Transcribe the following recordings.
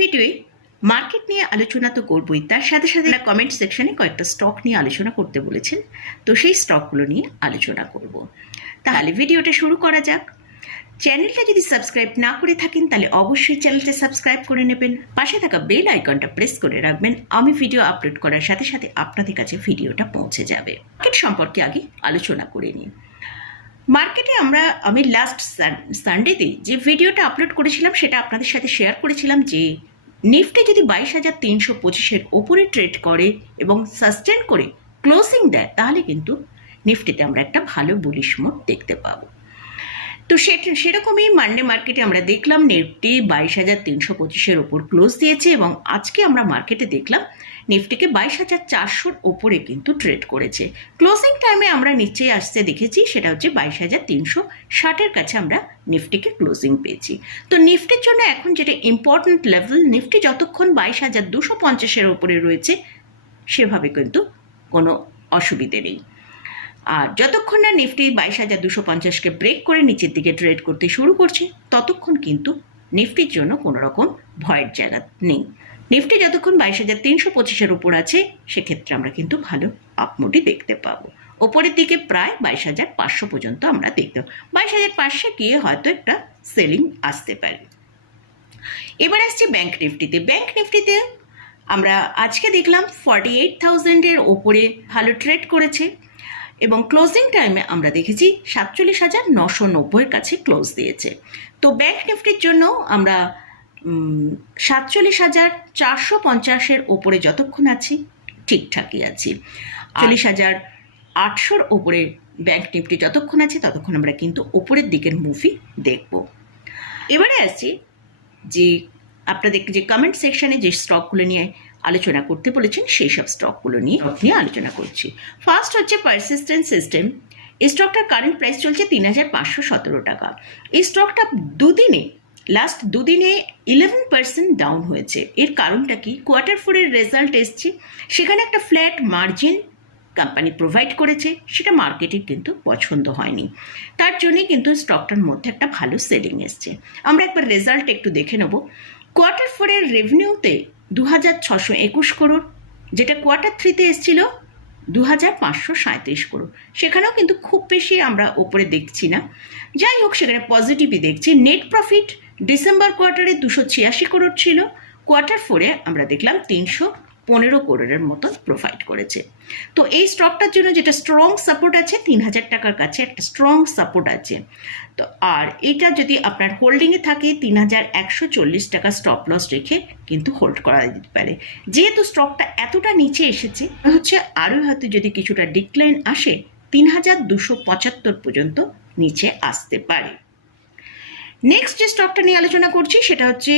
ভিডিওয়ে market নিয়ে আলোচনা তো করবই। তার সাথে সাথে কমেন্ট সেকশনে কয়েকটা স্টক নিয়ে আলোচনা করতে বলেছেন। তো সেই স্টকগুলো নিয়ে আলোচনা করব। তাহলে ভিডিওটা শুরু করা যাক। চ্যানেলটা যদি সাবস্ক্রাইব না করে থাকেন, তাহলে অবশ্যই চ্যানেলটা সাবস্ক্রাইব করে নেবেন। পাশে থাকা বেল আইকনটা প্রেস করে রাখবেন। আমি ভিডিও আপলোড করার সাথে সাথে আপনাদের কাছে ভিডিওটা পৌঁছে যাবে। মার্কেট সম্পর্কে আগে আলোচনা করে নিই। মার্কেটে আমরা, আমি লাস্ট সানডেতে যে ভিডিওটা আপলোড করেছিলাম, সেটা আপনাদের সাথে শেয়ার করেছিলাম যে, নিফটি যদি বাইশ হাজার তিনশো পঁচিশের ওপরে ট্রেড করে এবং সাস্টেন করে ক্লোজিং দেয়, তাহলে কিন্তু নিফটিতে আমরা একটা ভালো বুলিশ মোড দেখতে পাবো। তো সেরকমই মান্ডে মার্কেটে আমরা দেখলাম নিফটি বাইশ হাজার তিনশো পঁচিশের ওপর ক্লোজ দিয়েছে এবং আজকে আমরা মার্কেটে দেখলাম নিফটিকে বাইশ হাজার চারশোর ওপরে কিন্তু ট্রেড করেছে। ক্লোজিং টাইমে আমরা নিচে আসতে দেখেছি, সেটা হচ্ছে বাইশ হাজার তিনশো ষাটের কাছে আমরা নিফটিকে ক্লোজিং পেয়েছি। তো নিফটির জন্য এখন যেটা ইম্পর্ট্যান্ট লেভেল নিফটি যতক্ষণ বাইশ হাজার দুশো পঞ্চাশের ওপরে রয়েছে, সেভাবে কিন্তু কোনো অসুবিধে নেই। আর যতক্ষণ না নিফটি বাইশ হাজার দুশো পঞ্চাশকে ব্রেক করে নিচের দিকে ট্রেড করতে শুরু করছে, ততক্ষণ কিন্তু নিফটির জন্য কোনো রকম ভয়ের জায়গা নেই। নিফটি যতক্ষণ বাইশ হাজার তিনশো পঁচিশের উপর আছে, সেক্ষেত্রে আমরা কিন্তু ভালো আপমুটি দেখতে পাবো। ওপরের দিকে প্রায় বাইশ হাজার পাঁচশো পর্যন্ত আমরা দেখতে বাইশ হাজার পাঁচশো গিয়ে হয়তো একটা সেলিং আসতে পারে। এবার আসছে ব্যাংক নিফটিতে ব্যাংক নিফটিতে আমরা আজকে দেখলাম ফর্টি এইট থাউজেন্ডের ওপরে ভালো ট্রেড করেছে। এবং ক্লোজিং টাইমে আমরা দেখেছি সাতচল্লিশ হাজার নশো নব্বইয়ের কাছে ক্লোজ দিয়েছে। তো ব্যাংক নিফটির জন্য আমরা সাতচল্লিশ হাজার চারশো পঞ্চাশের ওপরে যতক্ষণ আছি ঠিকঠাকই আছি। চল্লিশ হাজার আটশোর ওপরে ব্যাংক নিফটি যতক্ষণ আছে ততক্ষণ আমরা কিন্তু ওপরের দিকের মুভি দেখব। এবারে আসছি যে আপনাদের যে কমেন্ট সেকশনে যে স্টকগুলো নিয়ে আলোচনা করতে বলেছেন সেই সব স্টকগুলো নিয়ে নিয়ে আলোচনা করছি। ফার্স্ট হচ্ছে পারসিস্টেন্ট সিস্টেম এই স্টকটার কারেন্ট প্রাইস চলছে তিন হাজার পাঁচশো সতেরো টাকা। এই স্টকটা দুদিনে লাস্ট দুদিনে ইলেভেন পার্সেন্ট ডাউন হয়েছে। এর কারণটা কি? কোয়ার্টার ফোরের রেজাল্ট এসছে। সেখানে একটা ফ্ল্যাট মার্জিন কোম্পানি প্রোভাইড করেছে। সেটা মার্কেটে কিন্তু পছন্দ হয়নি। তার জন্যই কিন্তু স্টকটার মধ্যে একটা ভালো সেলিং এসছে। আমরা একবার রেজাল্ট একটু দেখে নেব। কোয়ার্টার ফোরের রেভিনিউতে দু হাজার ছশো একুশ করোড়, যেটা কোয়ার্টার থ্রিতে এসেছিল দু হাজার পাঁচশো সাঁত্রিশ করোড়। সেখানেও কিন্তু খুব বেশি আমরা ওপরে দেখছি না। যাই হোক, সেখানে পজিটিভই দেখছি। নেট প্রফিট ডিসেম্বর কোয়ার্টারে দুশো ছিয়াশি করোড় ছিল কোয়ার্টার ফোরে আমরা দেখলাম তিনশো পনেরো করোড়ের মতন প্রোভাইড করেছে। তো এই স্টকটার জন্য যেটা স্ট্রং সাপোর্ট আছে, তিন হাজার টাকার কাছে একটা স্ট্রং সাপোর্ট আছে। তো আর এটা যদি আপনার হোল্ডিংয়ে থাকে, তিন হাজার একশো চল্লিশ টাকা স্টপ লস রেখে কিন্তু হোল্ড করা যেতে পারে। যেহেতু স্টকটা এতটা নিচে এসেছে, হচ্ছে আরও হয়তো যদি কিছুটা ডিক্লাইন আসে, তিন হাজার দুশো পঁচাত্তর পর্যন্ত নিচে আসতে পারে। নেক্সট যে স্টকটা নিয়ে আলোচনা করছি, সেটা হচ্ছে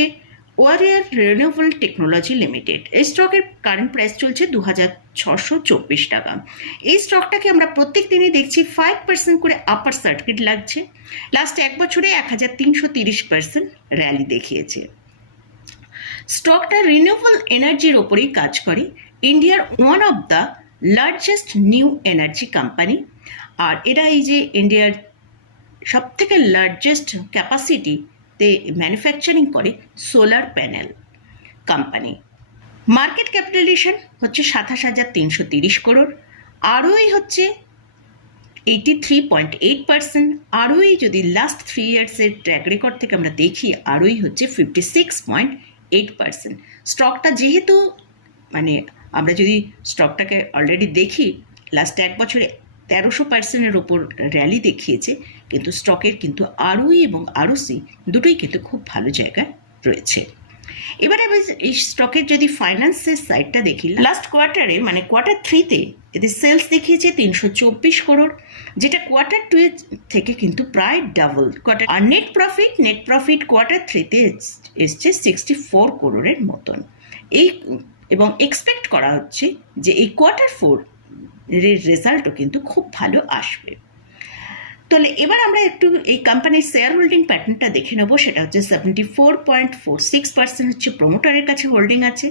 ওয়ারিয়ার রিনিউয়েবল টেকনোলজি লিমিটেড এই স্টকের কারেন্ট প্রাইস চলছে দু হাজার ছশো চব্বিশ টাকা। এই স্টকটাকে আমরা প্রত্যেক দিনই দেখছি ফাইভ পার্সেন্ট করে আপার সার্কিট লাগছে। লাস্ট এক বছরে এক হাজার তিনশো তিরিশ পার্সেন্ট র্যালি দেখিয়েছে। স্টকটা রিনিউয়েবল এনার্জির ওপরেই কাজ করে। ইন্ডিয়ার one of the largest new energy company আর এরা এই যে ইন্ডিয়ার সব থেকে লার্জেস্ট ক্যাপাসিটিতে ম্যানুফ্যাকচারিং করে solar panel company market capitalization হচ্ছে সাতাশ হাজার তিনশো তিরিশ করোড় আরওই হচ্ছে eighty three point eight percent ROI যদি লাস্ট থ্রি ইয়ার্সের ট্র্যাক রেকর্ড থেকে আমরা দেখি আরওই হচ্ছে fifty six point eight percent স্টকটা যেহেতু মানে আমরা যদি স্টকটাকে অলরেডি দেখি লাস্ট এক বছরে তেরোশো পার্সেন্টের ওপর র্যালি দেখিয়েছে কিন্তু স্টকের কিন্তু আরওই এবং আরওসি দুটোই কিন্তু খুব ভালো জায়গায় রয়েছে। এবারে আমি এই স্টকের যদি ফাইন্যান্সের সাইডটা দেখি লাস্ট কোয়ার্টারে মানে কোয়ার্টার থ্রিতে এদের সেলস দেখিয়েছে তিনশো চব্বিশ করোড় যেটা কোয়ার্টার টু থেকে কিন্তু প্রায় ডাবল কোয়ার্টার আর net profit net profit quarter থ্রিতে এসছে সিক্সটি ফোর করোড়ের মতন। এই এবং এক্সপেক্ট করা হচ্ছে যে এই কোয়ার্টার ফোর রেজাল্টও কিন্তু খুব ভালো আসবে। তাহলে এবার আমরা একটু এই কোম্পানির শেয়ার হোল্ডিং প্যাটার্নটা দেখে নেব। সেটা হচ্ছে seventy four point four six percent হচ্ছে প্রোমোটারের কাছে হোল্ডিং আছে।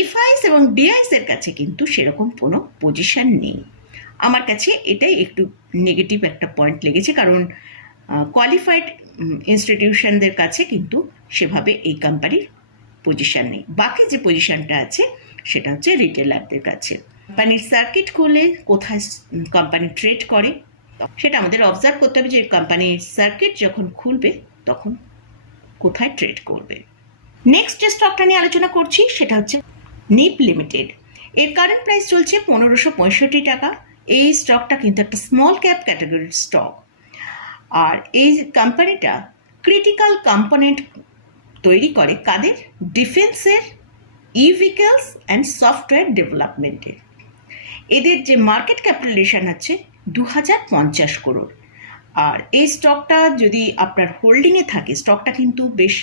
এফআইস এবং ডিআইস এর কাছে কিন্তু সেরকম কোনো পজিশন নেই। আমার কাছে এটাই একটু নেগেটিভ একটা পয়েন্ট লেগেছে, কারণ কোয়ালিফাইড ইনস্টিটিউশনদের কাছে কিন্তু সেভাবে এই কোম্পানির পজিশান নেই। বাকি যে পজিশনটা আছে, সেটা হচ্ছে রিটেলারদের কাছে। কোম্পানির সার্কিট খুলে, কোথায় কোম্পানি ট্রেড করে সেটা আমাদের অবজার্ভ করতে হবে যে কোম্পানির সার্কিট যখন খুলবে, তখন কোথায় ট্রেড করবে। নেক্সট যে স্টকটা নিয়ে আলোচনা করছি, সেটা হচ্ছে নিপ লিমিটেড এর কারেন্ট প্রাইস চলছে পনেরোশো পঁয়ষট্টি টাকা। এই স্টকটা কিন্তু একটা স্মল ক্যাপ ক্যাটাগরির স্টক আর এই কোম্পানিটা ক্রিটিক্যাল কম্পোনেন্ট তৈরি করে কাদের? ডিফেন্সের ই ভেহিকেলস অ্যান্ড সফটওয়্যার ডেভেলপমেন্টের এদের যে মার্কেট ক্যাপিটালেশন আছে দু হাজার পঞ্চাশ করোড় আর এই স্টকটা যদি আপনার হোল্ডিংয়ে থাকে স্টকটা কিন্তু বেশ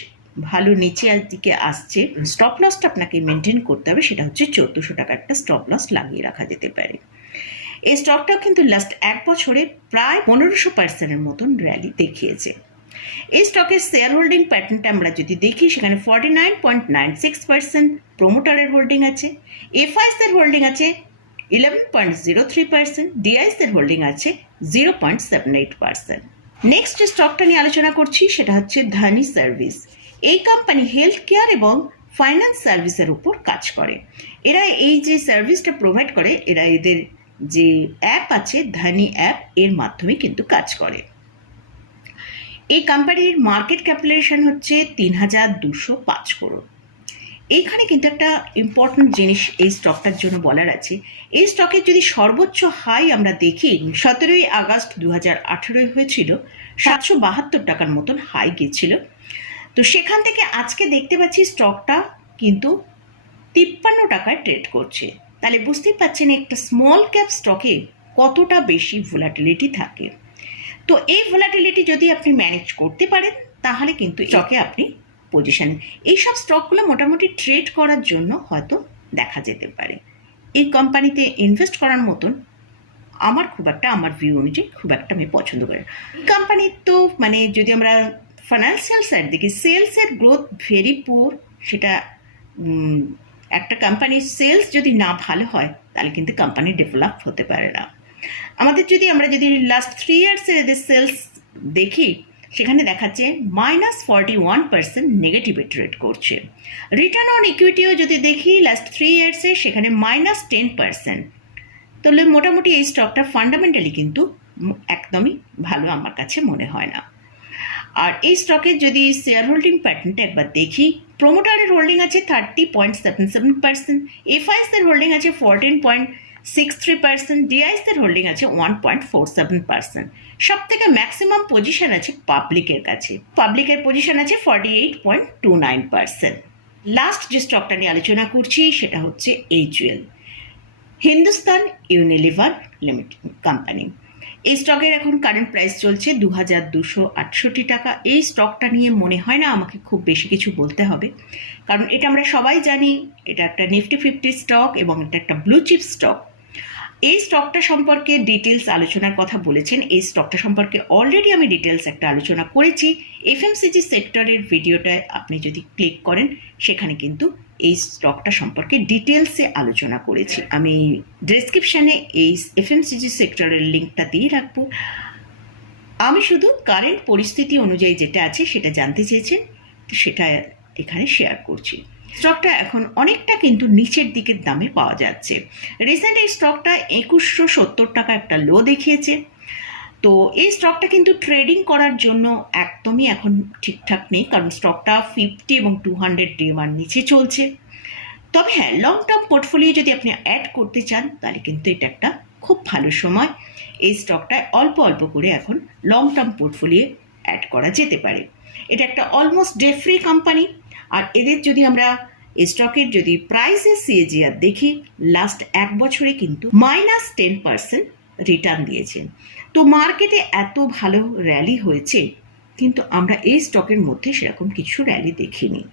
ভালো নিচের দিকে আসছে। স্টপ লসটা আপনাকে মেনটেন করতে হবে, সেটা হচ্ছে চোদ্দোশো টাকা একটা স্টপ লস লাগিয়ে রাখা যেতে পারে। এই স্টকটাও কিন্তু লাস্ট এক বছরে প্রায় পনেরোশো পার্সেন্টের মতন র্যালি দেখিয়েছে। এই স্টকের শেয়ার হোল্ডিং প্যাটার্নটা আমরা যদি দেখি, সেখানে forty nine point nine six percent প্রোমোটারের holding আছে এফআইসের হোল্ডিং আছে eleven point zero three percent ডিআইসের holding আছে zero point seven eight percent next যে স্টকটা নিয়ে আলোচনা করছি, সেটা হচ্ছে ধানি সার্ভিস এই কোম্পানি হেলথ কেয়ার এবং ফাইন্যান্স সার্ভিসের উপর কাজ করে। এরা এই যে সার্ভিসটা প্রোভাইড করে, এরা এদের যে অ্যাপ আছে, ধানি অ্যাপ এর মাধ্যমে কিন্তু কাজ করে। এই কোম্পানির মার্কেট ক্যাপিটালেশন হচ্ছে তিন হাজার দুশো পাঁচ করোড় এইখানে কিন্তু একটা ইম্পর্টেন্ট জিনিস এই স্টকটার জন্য বলার আছে। এই স্টকের যদি সর্বোচ্চ হাই আমরা দেখি সতেরোই আগস্ট দু হাজার আঠেরোয় হয়েছিল সাতশো বাহাত্তর টাকার মতন হাই গেছিল। তো সেখান থেকে আজকে দেখতে পাচ্ছি স্টকটা কিন্তু তিপ্পান্ন টাকায় ট্রেড করছে। তাহলে বুঝতেই পারছেন একটা স্মল ক্যাপ স্টকে কতটা বেশি ভোলাটিলিটি থাকে। তো এই ভোলাটিলিটি যদি আপনি ম্যানেজ করতে পারেন তাহলে কিন্তু স্টকে আপনি পজিশন এইসব স্টকগুলো মোটামুটি ট্রেড করার জন্য হয়তো দেখা যেতে পারে। এই কোম্পানিতে ইনভেস্ট করার মতন আমার খুব একটা, আমার ভিউ অনুযায়ী খুব একটা আমি পছন্দ করি কোম্পানির তো মানে যদি আমরা ফাইন্যান্সিয়াল সাইড দেখি সেলসের গ্রোথ ভেরি পুয়ার সেটা একটা কোম্পানির সেলস যদি না ভালো হয়, তাহলে কিন্তু কোম্পানি ডেভেলপ হতে পারে না। আমাদের যদি, আমরা যদি লাস্ট থ্রি ইয়ার্সের এদের সেলস দেখি সেখানে দেখাচ্ছে minus forty one percent negative trade করছে। রিটার্ন অন ইকুইটিও যদি দেখি লাস্ট থ্রি ইয়ার্সে সেখানে মাইনাস টেন পার্সেন্ট তাহলে মোটামুটি এই স্টকটা ফান্ডামেন্টালি কিন্তু একদমই ভালো আমার কাছে মনে হয় না। আর এই স্টকের যদি শেয়ার হোল্ডিং প্যাটার্নটা একবার দেখি প্রোমোটারের হোল্ডিং আছে thirty point seven seven percent এফআইসের holding আছে fourteen point six three percent ডিআইসের holding আছে one point four seven percent সব থেকে ম্যাক্সিমাম পজিশন আছে পাবলিকের কাছে। পাবলিকের পজিশন আছে forty eight point two nine percent last যে স্টকটা নিয়ে আলোচনা করছি, সেটা হচ্ছে HUL Hindustan Unilever limited company এই স্টকের এখন কারেন্ট প্রাইস চলছে দু হাজার দুশো আটষট্টি টাকা। এই স্টকটা নিয়ে মনে হয় না আমাকে খুব বেশি কিছু বলতে হবে। কারণ এটা আমরা সবাই জানি, এটা একটা নিফটি ফিফটি স্টক এবং এটা একটা ব্লু চিপ স্টক এই স্টকটা সম্পর্কে ডিটেলস আলোচনার কথা বলেছেন। এই স্টকটা সম্পর্কে অলরেডি আমি ডিটেলস একটা আলোচনা করেছি। এফএমসিজি সেক্টরের ভিডিওটায় আপনি যদি ক্লিক করেন, সেখানে কিন্তু এই স্টকটা সম্পর্কে ডিটেলসে আলোচনা করেছি। আমি ডেসক্রিপশানে এই এফএমসিজি সেক্টরের লিঙ্কটা দিয়ে রাখব। আমি শুধু কারেন্ট পরিস্থিতি অনুযায়ী যেটা আছে সেটা জানতে চেয়েছেন, সেটা এখানে শেয়ার করছি। স্টকটা এখন অনেকটা কিন্তু নিচের দিকের দামে পাওয়া যাচ্ছে। রিসেন্ট এই স্টকটা একুশশো সত্তর টাকা একটা লো দেখিয়েছে। তো এই স্টকটা কিন্তু ট্রেডিং করার জন্য একদমই এখন ঠিকঠাক নেই, কারণ স্টকটা ফিফটি এবং টু হান্ড্রেড ডে ওয়ান নিচে চলছে। তবে হ্যাঁ লং টার্ম পোর্টফোলিও যদি আপনি অ্যাড করতে চান, তাহলে কিন্তু এটা একটা খুব ভালো সময়। এই স্টকটায় অল্প অল্প করে এখন লং টার্ম পোর্টফোলিও অ্যাড করা যেতে পারে। এটা একটা অলমোস্ট ডে ফ্রি কোম্পানি আর এদের যদি আমরা স্টকের যদি প্রাইসের সিএজিআর দেখি লাস্ট এক বছরে কিন্তু মাইনাস টেন পার্সেন্ট রিটার্ন দিয়েছেন তো মার্কেটে এত ভালো র্যালি হয়েছে, কিন্তু আমরা এই স্টকের মধ্যে সেরকম কিছু র্যালি দেখিনি।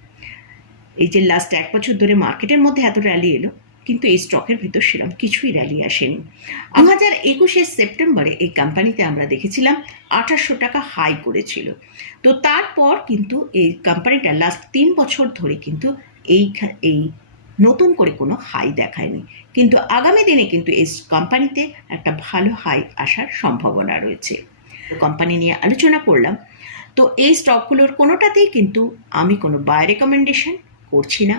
এই যে লাস্ট এক বছর ধরে মার্কেটের মধ্যে এত র্যালি এলো কিন্তু এই স্টকের ভিতর সেরকম কিছুই র্যালি আসেনি। দু হাজার একুশের সেপ্টেম্বরে এই কোম্পানিতে আমরা দেখেছিলাম আঠাশশো টাকা হাই করেছিল। তো তারপর কিন্তু এই কোম্পানিটা লাস্ট তিন বছর ধরে কিন্তু এই এই নতুন করে কোনো হাই দেখায়নি। কিন্তু আগামী দিনে কিন্তু এই কোম্পানিতে একটা ভালো হাই আসার সম্ভাবনা রয়েছে। কোম্পানি নিয়ে আলোচনা করলাম। তো এই স্টকগুলোর কোনোটাতেই কিন্তু আমি কোনো বাই রেকমেন্ডেশন করছি না।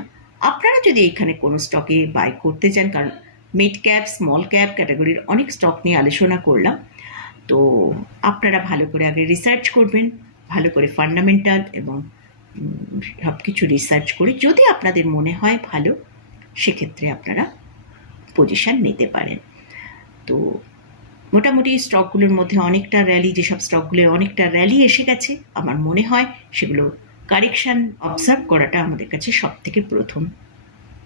যদি এখানে কোনো স্টকে বাই করতে চান, কারণ মিড ক্যাপ স্মল ক্যাপ ক্যাটাগরির অনেক স্টক নিয়ে আলোচনা করলাম, তো আপনারা ভালো করে আগে রিসার্চ করবেন, ভালো করে ফান্ডামেন্টাল এবং সব কিছু রিসার্চ করে যদি আপনাদের মনে হয় ভালো, সেক্ষেত্রে আপনারা পজিশান নিতে পারেন। তো মোটামুটি স্টকগুলোর মধ্যে অনেকটা র্যালি যেসব স্টকগুলোর অনেকটা র্যালি এসে গেছে, আমার মনে হয় সেগুলো কারেকশান অবজার্ভ করাটা আমাদের কাছে সব থেকে প্রথম।